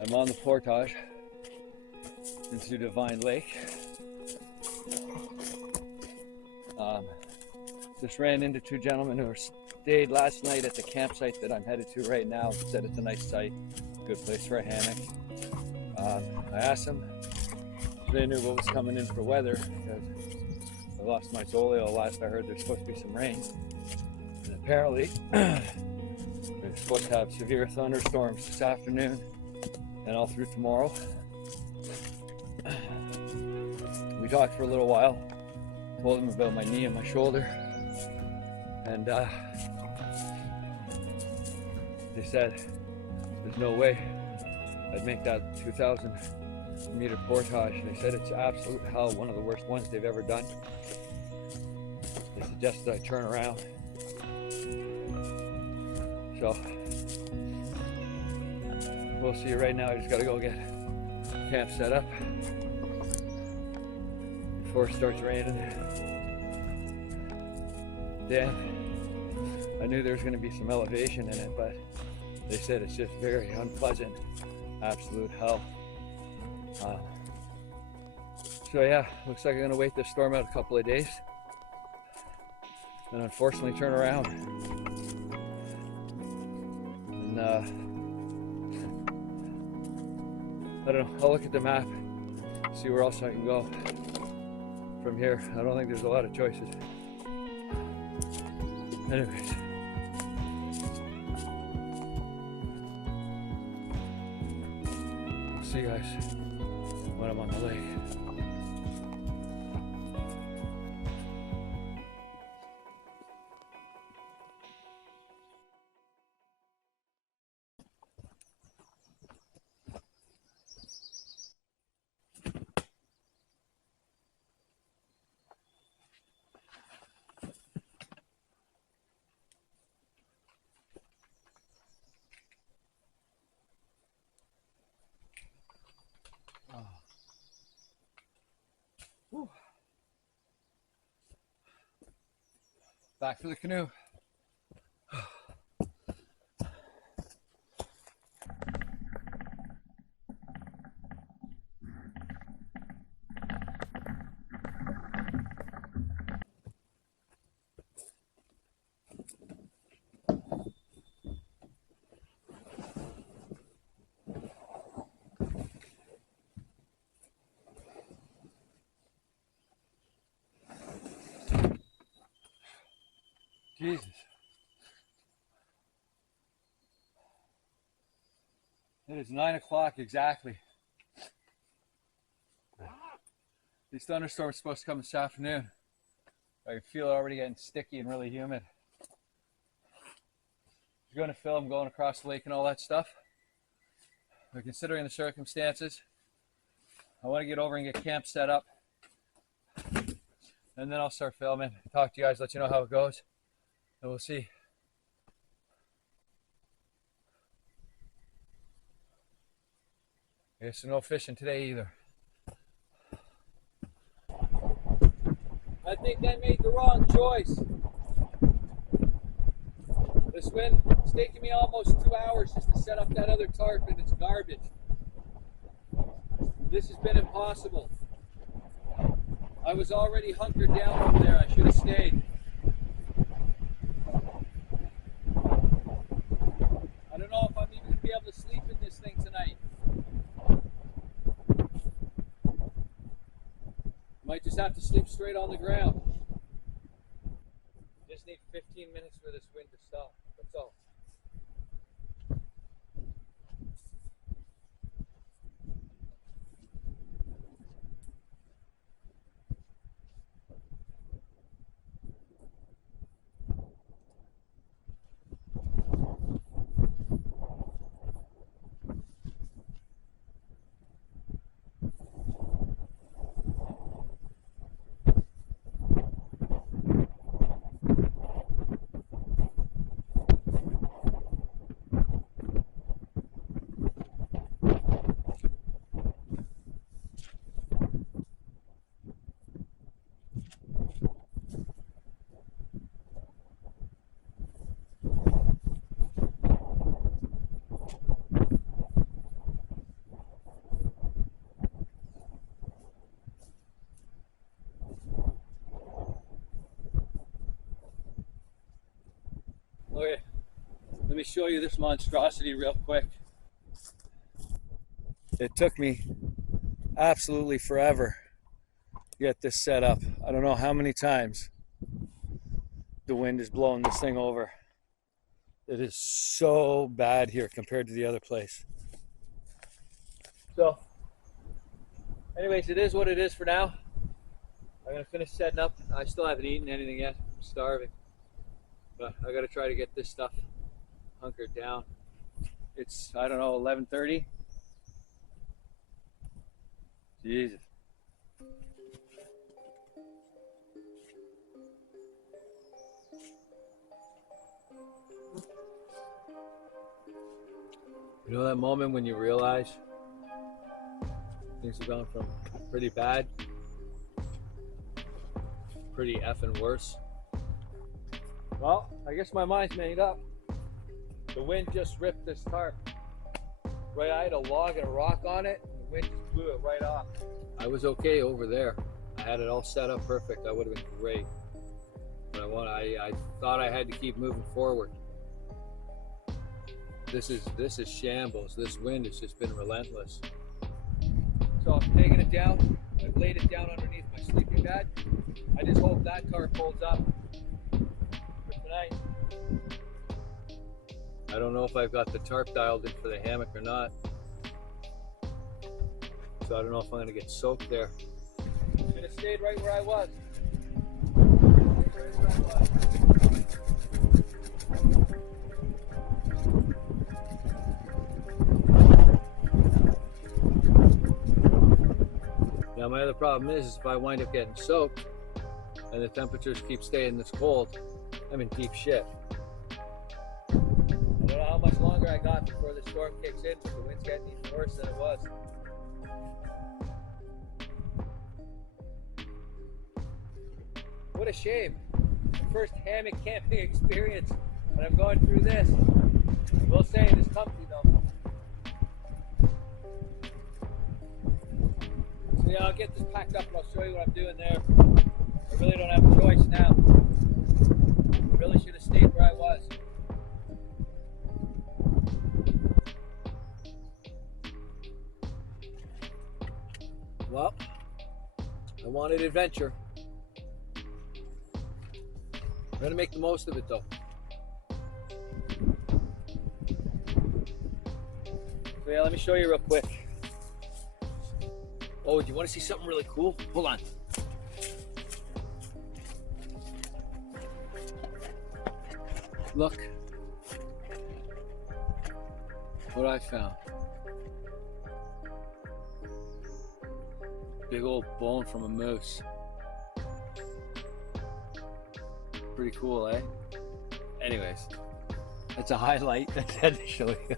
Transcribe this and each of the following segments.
I'm on the portage into Divine Lake. Just ran into two gentlemen who stayed last night at the campsite that I'm headed to right now. Said it's a nice site, good place for a hammock. I asked them if they knew what was coming in for weather, because I lost my Zoleo last I heard there's supposed to be some rain. And apparently they're supposed to have severe thunderstorms this afternoon and all through tomorrow. We talked for a little while, told them about my knee and my shoulder, and they said there's no way I'd make that 2,000 meter portage. They said it's absolute hell, one of the worst ones they've ever done. They suggested I turn around. So we'll see. Right now I just gotta go get camp set up before it starts raining. Then I knew there was going to be some elevation in it, but they said it's just very unpleasant, absolute hell. So yeah, looks like I'm going to wait this storm out a couple of days and unfortunately turn around. And I don't know, I'll look at the map, see where else I can go from here. I don't think there's a lot of choices. Anyways, I'll see you guys when I'm on the lake. Whew. Back for the canoe. Jesus. It is 9 o'clock exactly. These thunderstorms are supposed to come this afternoon. I can feel it already getting sticky and really humid. I'm going to film going across the lake and all that stuff. But considering the circumstances, I want to get over and get camp set up. And then I'll start filming, talk to you guys, let you know how it goes. And we'll see. I guess no fishing today either. I think I made the wrong choice. This wind, it's taking me almost 2 hours just to set up that other tarp, and it's garbage. This has been impossible. I was already hunkered down over there. I should have stayed. I don't know if I'm even going to be able to sleep in this thing tonight. Might just have to sleep straight on the ground. Just need 15 minutes for this wind to stop. That's all. me show you this monstrosity real quick. It took me absolutely forever to get this set up. I don't know how many times the wind is blowing this thing over. It is so bad here compared to the other place. So, anyways, it is what it is for now. I'm gonna finish setting up. I still haven't eaten anything yet. I'm starving. But I gotta try to get this stuff hunkered down. It's, I don't know, 11:30. Jesus. You know that moment when you realize things have gone from pretty bad, pretty effing worse? Well, I guess my mind's made up. The wind just ripped this tarp. Right, I had a log and a rock on it, and the wind just blew it right off. I was okay over there. I had it all set up perfect. I would have been great. But I thought I had to keep moving forward. This is shambles. This wind has just been relentless. So I'm taking it down. I've laid it down underneath my sleeping bag. I just hope that tarp holds up for tonight. I don't know if I've got the tarp dialed in for the hammock or not. So I don't know if I'm gonna get soaked there. I should have stayed right where I was. Now my other problem is if I wind up getting soaked and the temperatures keep staying this cold, I'm in deep shit. I don't know how much longer I got before the storm kicks in, but the wind's getting even worse than it was. What a shame. The first hammock camping experience, and I'm going through this. I will say it is comfy though. So yeah, I'll get this packed up and I'll show you what I'm doing there. I really don't have a choice now. I really should have stayed where I was. Well, I wanted adventure. I'm gonna make the most of it though. So yeah, let me show you real quick. Oh, do you want to see something really cool? Hold on. Look what I found. Big old bone from a moose. Pretty cool, eh? Anyways, that's a highlight I had to show you.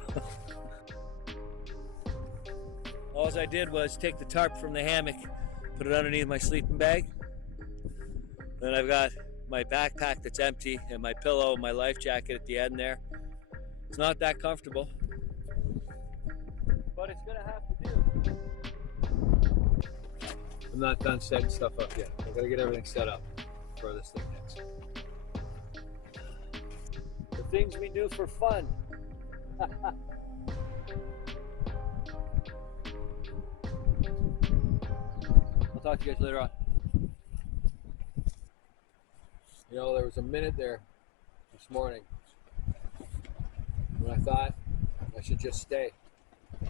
All I did was take the tarp from the hammock, put it underneath my sleeping bag. Then I've got my backpack that's empty and my pillow, my life jacket at the end there. It's not that comfortable, but it's gonna have to do. I'm not done setting stuff up yet. I gotta get everything set up for this thing next. The things we do for fun. I'll talk to you guys later on. You know, there was a minute there this morning when I thought I should just stay. I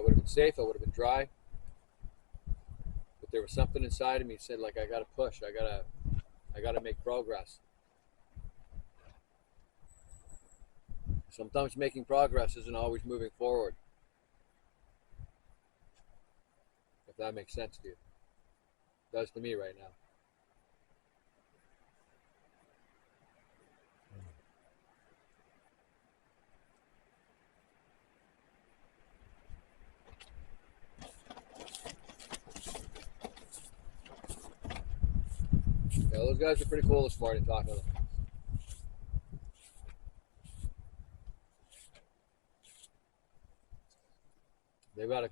would have been safe, I would have been dry. But there was something inside of me that said, like, I gotta push, I gotta make progress. Sometimes making progress isn't always moving forward. If that makes sense to you. It does to me right now. Yeah, those guys are pretty cool this morning talking to them. They've got a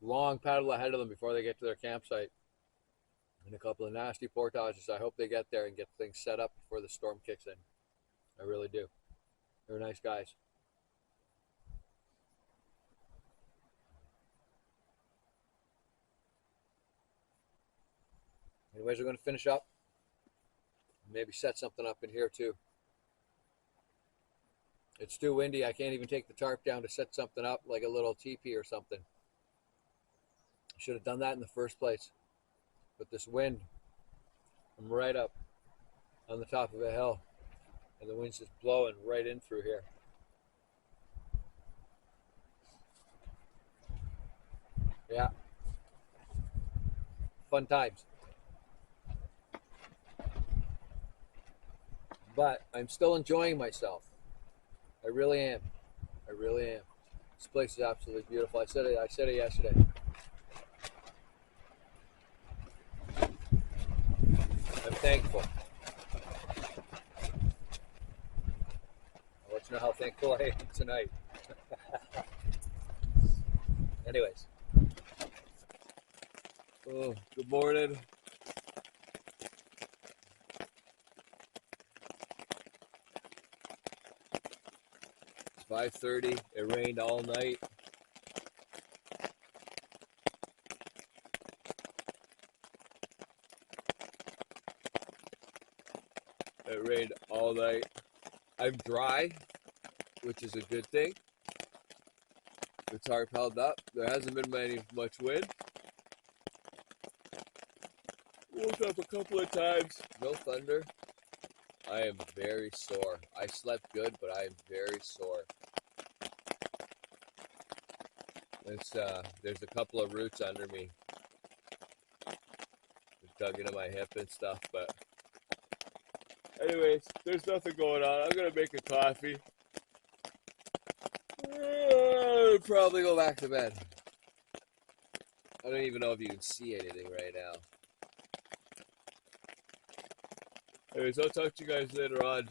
long paddle ahead of them before they get to their campsite. and a couple of nasty portages. I hope they get there and get things set up before the storm kicks in. I really do. They're nice guys. Anyways, we're going to finish up. Maybe set something up in here too. It's too windy. I can't even take the tarp down to set something up like a little teepee or something. I should have done that in the first place. But this wind, I'm right up on the top of a hill, and the wind's just blowing right in through here. Yeah. Fun times. But I'm still enjoying myself. I really am. I really am. This place is absolutely beautiful. I said it yesterday. I'm thankful. I'll let you know how thankful I am tonight. Anyways. Oh, good morning. It's 5:30. It rained all night. It rained all night. I'm dry, which is a good thing. The tarp held up. There hasn't been much wind. Woke up a couple of times. No thunder. I am very sore. I slept good, but I am very sore. There's a couple of roots under me. Just dug into my hip and stuff, but anyways, there's nothing going on. I'm gonna make a coffee. I'll probably go back to bed. I don't even know if you can see anything right now. Anyways, I'll talk to you guys later on.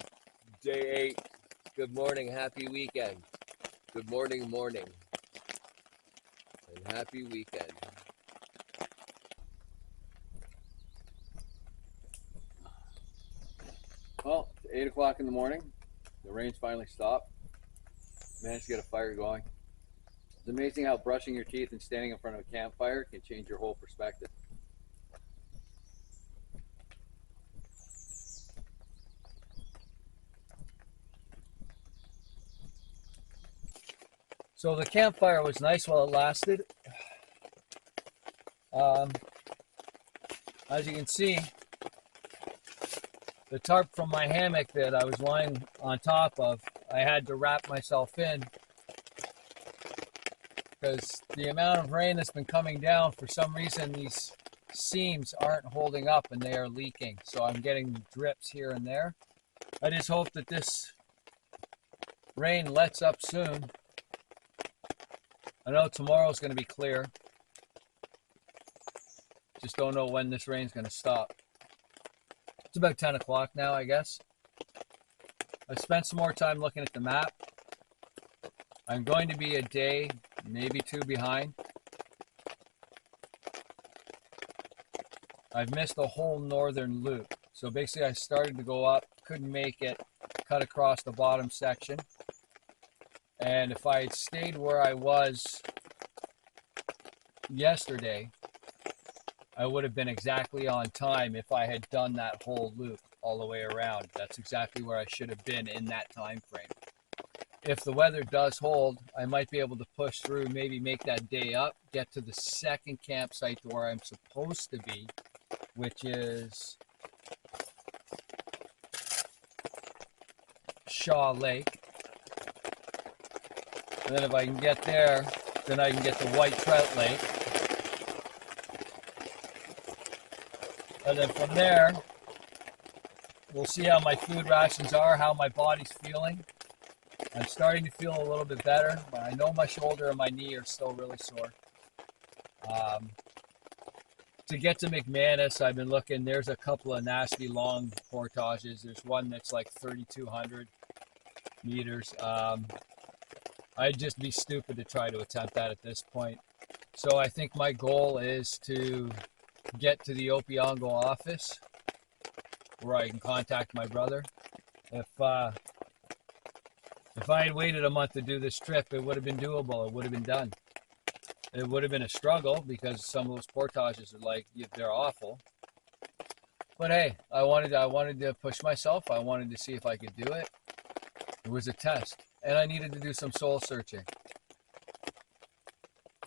Day 8. Good morning, happy weekend. Good morning, morning. And happy weekend. Well, it's 8 o'clock in the morning. The rain's finally stopped. Managed to get a fire going. It's amazing how brushing your teeth and standing in front of a campfire can change your whole perspective. So the campfire was nice while it lasted. As you can see, the tarp from my hammock that I was lying on top of, I had to wrap myself in because the amount of rain that's been coming down, for some reason these seams aren't holding up and they are leaking. So I'm getting drips here and there. I just hope that this rain lets up soon. I know tomorrow's going to be clear. Just don't know when this rain's going to stop. It's about 10 o'clock now, I guess. I've spent some more time looking at the map. I'm going to be a day, maybe 2 behind. I've missed the whole northern loop. So basically I started to go up, couldn't make it, cut across the bottom section. And if I had stayed where I was yesterday, I would have been exactly on time if I had done that whole loop all the way around. That's exactly where I should have been in that time frame. If the weather does hold, I might be able to push through, maybe make that day up, get to the second campsite to where I'm supposed to be, which is Shaw Lake. And then if I can get there, then I can get to White Trout Lake. And then from there, we'll see how my food rations are, how my body's feeling. I'm starting to feel a little bit better, but I know my shoulder and my knee are still really sore. To get to McManus, I've been looking, there's a couple of nasty long portages. There's one that's like 3,200 meters. I'd just be stupid to try to attempt that at this point. So I think my goal is to get to the Opeongo office where I can contact my brother. If I had waited a month to do this trip, it would have been doable. It would have been done. It would have been a struggle because some of those portages are like, they're awful. But hey, I wanted to push myself. I wanted to see if I could do it. It was a test, and I needed to do some soul searching,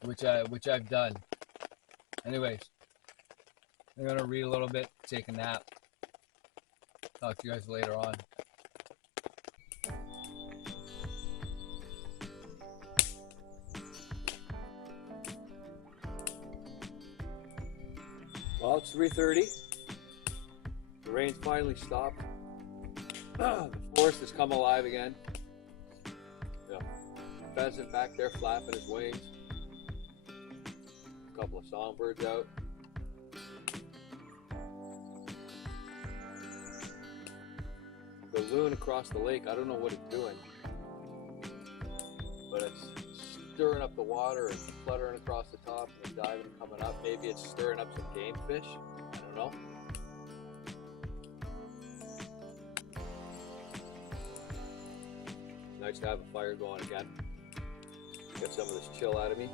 which I've done. Anyways, I'm gonna read a little bit, take a nap. Talk to you guys later on. Well, it's 3:30. The rain's finally stopped. The forest has come alive again. Yeah. Pheasant back there flapping his wings. A couple of songbirds out. The loon across the lake, I don't know what it's doing, but it's stirring up the water and fluttering across the top and diving and coming up. Maybe it's stirring up some game fish. I don't know. Nice to have a fire going again. Get some of this chill out of me.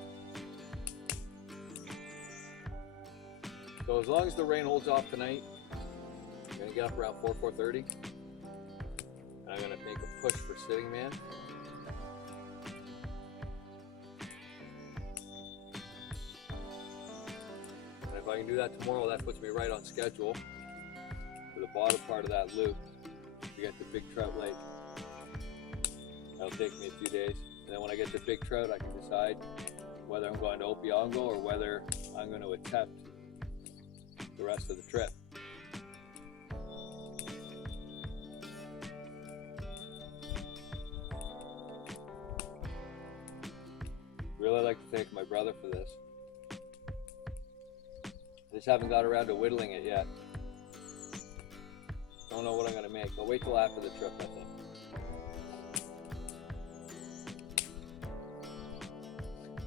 So as long as the rain holds off tonight, I'm gonna get up around 4:30, and I'm gonna make a push for Sitting Man. And if I can do that tomorrow, that puts me right on schedule for the bottom part of that loop to get to Big Trout Lake. That'll take me a few days, and then when I get to Big Trout, I can decide whether I'm going to Opeongo or whether I'm going to attempt the rest of the trip. Really like to thank my brother for this. Just haven't got around to whittling it yet. Don't know what I'm going to make. I'll wait till after the trip, I think.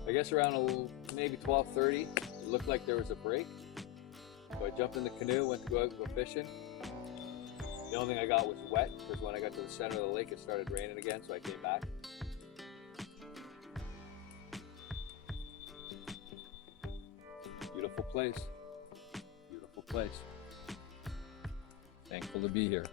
I guess around maybe 12:30, it looked like there was a break. So I jumped in the canoe, went to go out and go fishing. The only thing I got was wet, because when I got to the center of the lake, it started raining again, so I came back. Beautiful place. Beautiful place. Thankful to be here.